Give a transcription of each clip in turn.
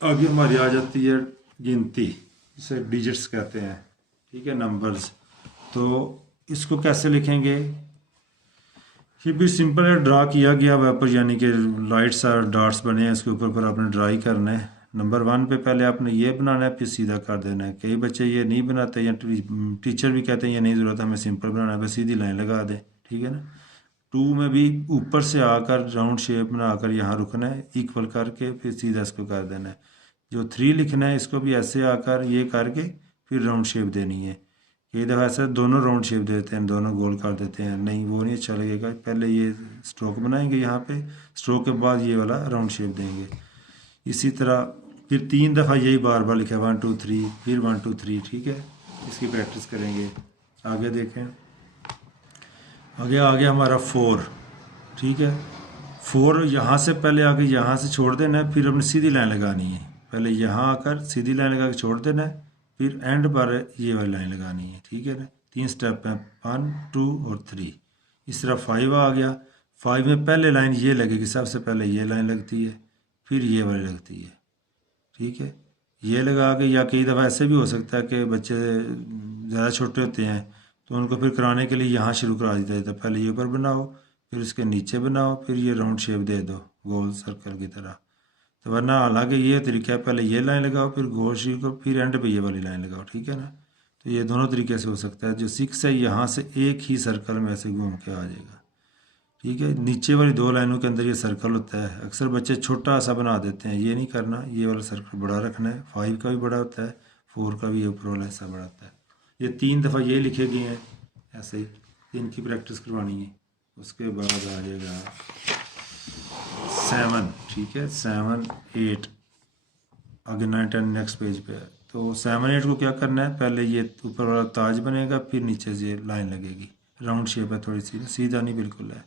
आगे हमारी आ जाती है गिनती, इसे डिजिट्स कहते हैं, ठीक है, नंबर्स। तो इसको कैसे लिखेंगे? ये भी सिंपल है, ड्रा किया गया वेपर, यानी कि लाइट्स और डॉट्स बने हैं, इसके ऊपर पर आपने ड्राई करना है। नंबर 1 पे पहले आपने ये बनाना है, फिर सीधा कर देना है। कई बच्चे ये नहीं बनाते, या टीचर भी कहते हैं ये नहीं ज़रूरत, हमें सिंपल बनाना है, बस सीधी लाइन लगा दें, ठीक है ना। 2 में भी ऊपर से आकर राउंड शेप बनाकर यहाँ रुकना है, इक्वल करके फिर सीधा इसको कर देना है। जो 3 लिखना है, इसको भी ऐसे आकर ये करके फिर राउंड शेप देनी है। कई दफ़ा ऐसा दोनों राउंड शेप देते हैं, दोनों गोल कर देते हैं, नहीं वो नहीं अच्छा लगेगा। पहले ये स्ट्रोक बनाएंगे यहाँ पे, स्ट्रोक के बाद ये वाला राउंड शेप देंगे। इसी तरह फिर 3 दफ़ा यही बार बार लिखा, 1 2 3, फिर 1 2 3, ठीक है। इसकी प्रैक्टिस करेंगे। आगे देखें, आगे आ गया हमारा 4, ठीक है। 4 यहाँ से पहले आगे यहाँ से छोड़ देना है, फिर अपनी सीधी लाइन लगानी है। पहले यहाँ आकर सीधी लाइन लगा के छोड़ देना है, फिर एंड पर ये वाली लाइन लगानी है, ठीक है ना। 3 स्टेप हैं, 1 2 और 3। इस तरह 5 आ गया। 5 में पहले लाइन ये लगेगी, सबसे पहले ये लाइन लगती है, फिर ये वाली लगती है, ठीक है। ये लगा के, या कई दफ़ा ऐसे भी हो सकता है कि बच्चे ज़्यादा छोटे होते हैं तो उनको फिर कराने के लिए यहाँ शुरू करा देता है, तो पहले ये ऊपर बनाओ, फिर उसके नीचे बनाओ, फिर ये राउंड शेप दे दो गोल सर्कल की तरह। तो वरना हालांकि ये तरीका है, पहले ये लाइन लगाओ, फिर गोल शेप को, फिर एंड पे ये वाली लाइन लगाओ, ठीक है ना। तो ये दोनों तरीके से हो सकता है। जो 6 है, यहाँ से एक ही सर्कल में ऐसे घूम के आ जाएगा, ठीक है। नीचे वाली 2 लाइनों के अंदर ये सर्कल होता है। अक्सर बच्चे छोटा सा बना देते हैं, ये नहीं करना, ये वाला सर्कल बड़ा रखना है। 5 का भी बड़ा होता है, 4 का भी ये ऊपर वाला हिस्सा बड़ा होता है। ये 3 दफ़ा ये लिखे गए हैं, ऐसे ही इनकी प्रैक्टिस करवानी है। उसके बाद आ जाएगा 7, ठीक है, 7 8, आगे 9 10 नेक्स्ट पेज पे है। तो 7 8 को क्या करना है, पहले ये ऊपर वाला ताज बनेगा, फिर नीचे से लाइन लगेगी, राउंड शेप है थोड़ी सी, सीधा नहीं बिल्कुल है।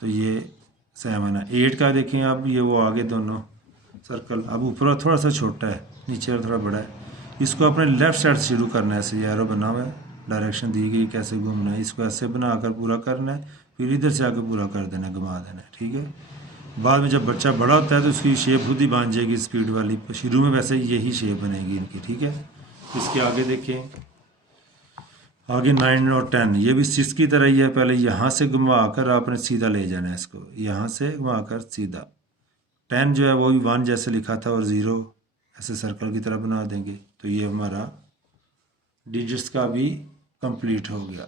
तो ये 7 है। 8 का देखें आप, ये वो आगे दोनों सर्कल, अब ऊपर वाला थोड़ा सा छोटा है, नीचे वाला थोड़ा बड़ा है। इसको अपने लेफ़्ट साइड से शुरू करना है, ऐसे एरो बना हुआ है, डायरेक्शन दी गई कैसे घूमना है, इसको ऐसे बनाकर पूरा करना है, फिर इधर से आके पूरा कर देना है, घुमा देना है, ठीक है। बाद में जब बच्चा बड़ा होता है तो उसकी शेप खुद ही बन जाएगी स्पीड वाली। शुरू में वैसे यही शेप बनेगी इनकी, ठीक है। इसके आगे देखें, आगे 9 और 10, ये भी 6 की तरह ही है। पहले यहाँ से घुमा कर आपने सीधा ले जाना है इसको, यहाँ से घुमा कर सीधा। 10 जो है वो भी 1 जैसे लिखा था, और 0 ऐसे सर्कल की तरह बना देंगे। तो ये हमारा डिजिट्स का भी कंप्लीट हो गया।